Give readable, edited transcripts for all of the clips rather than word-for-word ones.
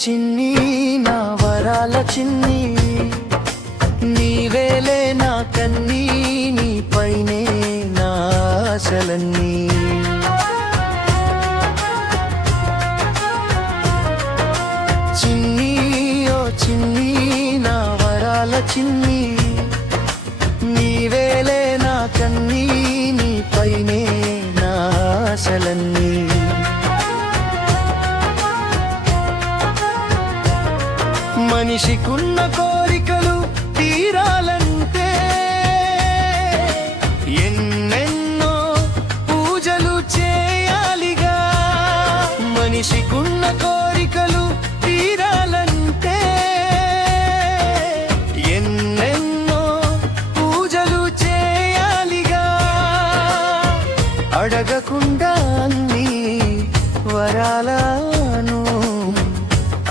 చిన్ని నా వరాల చిన్ని నీవేలే నా కన్నీ నీపైనే నా ఆశలన్నీ చిన్ని ఓ చిన్ని నా వరాల చిన్ని నీవేలే నా కన్నీ నీపైనే నా ఆశలన్నీ మనిషికున్న కోరికలు తీరాలంటే ఎన్నెన్నో పూజలు చేయాలిగా మనిషికున్న కోరికలు తీరాలంటే ఎన్నెన్నో పూజలు చేయాలిగా అడగకుండా అన్ని వరాలను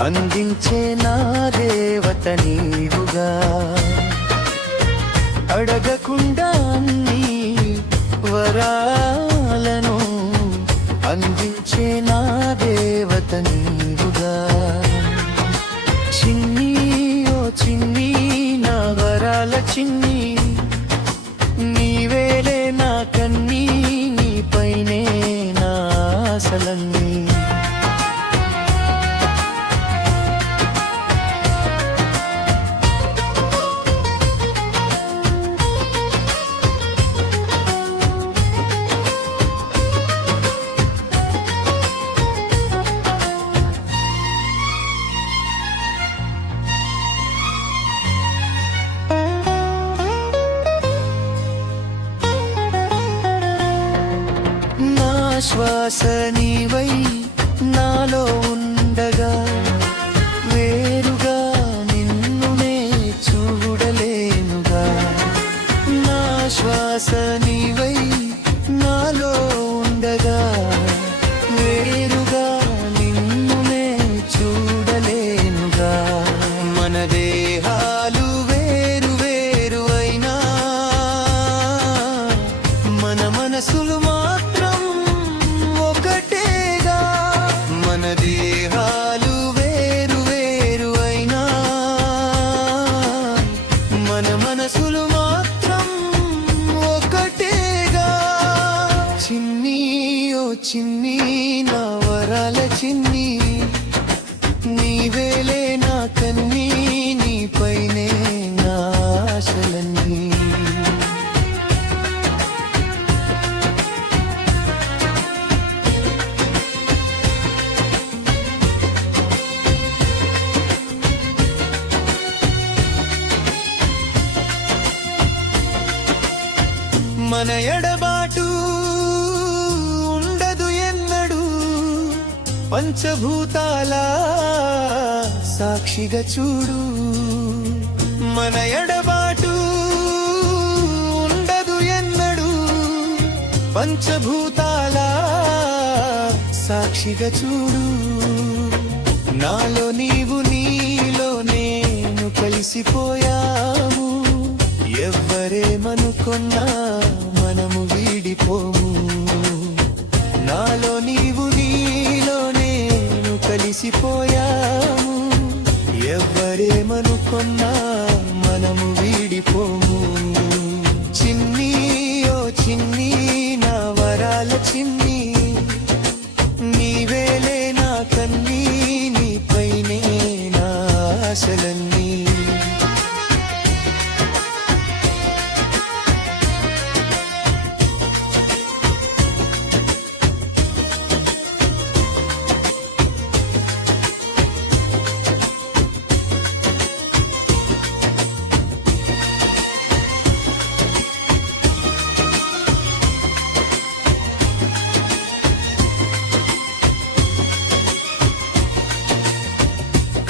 అందించే నా దేవత నీవుగా అడగకుండా అన్ని వరాలను అందించే నా దేవత నీవుగా చిన్ని ఓ చిన్ని నా వరాల చిన్ని నీవేలే నా కన్నీ నీపైనే నా ఆశలన్నీ శ్వాస నీవై నాలో ఉండగా వేరుగా నిన్నునే చూడలేనుగా నా శ్వాస నీవై నాలో ఉండగా వేరుగా నిన్నునే చూడలేనుగా మన దేహాలు వేరు వేరు అయినా మన మనసులు మన దేహాలు వేరు వేరు అయినా మన మనసులు మాత్రం ఒకటేగా చిన్ని ఓ చిన్ని నా వరాల చిన్ని నీవేలే నా కన్నీ నీపైనే నా ఆశలన్నీ మన ఎడబాటు ఉండదు ఎన్నడు పంచభూతాల సాక్షిగా చూడు మన ఎడబాటు ఉండదు ఎన్నడు పంచభూతాల సాక్షిగా చూడు నాలో నీవు నీలో నేను కలిసిపోయాము ఎవ్వరేమనుకున్నా మనము వీడిపోము నాలో నీవు నీలో నేను కలిసిపోయాము ఎవ్వరేమనుకున్నా మనము వీడిపోము చిన్ని ఓ చిన్ని నా వరాల చిన్ని నీవేలే నా కన్నీ నీపైనే నా ఆశలన్నీ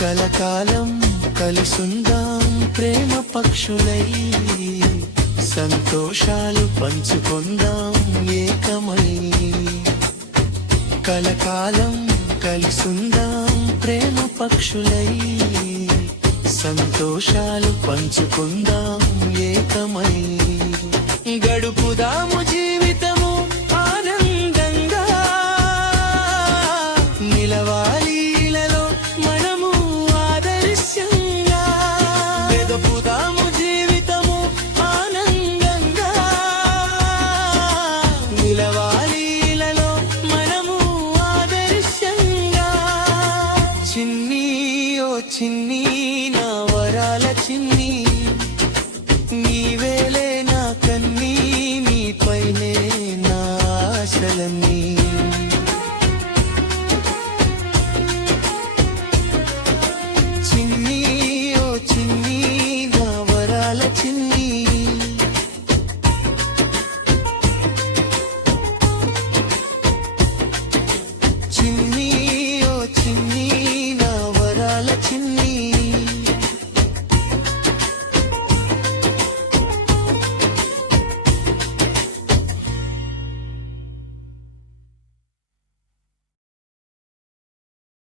కలకాలం కలిసుందాం ప్రేమ పక్షులై సంతోషాలు పంచుకుందాం ఏకమై కలకాలం కలిసుందాం ప్రేమ పక్షులై సంతోషాలు పంచుకుందాం ఏకమై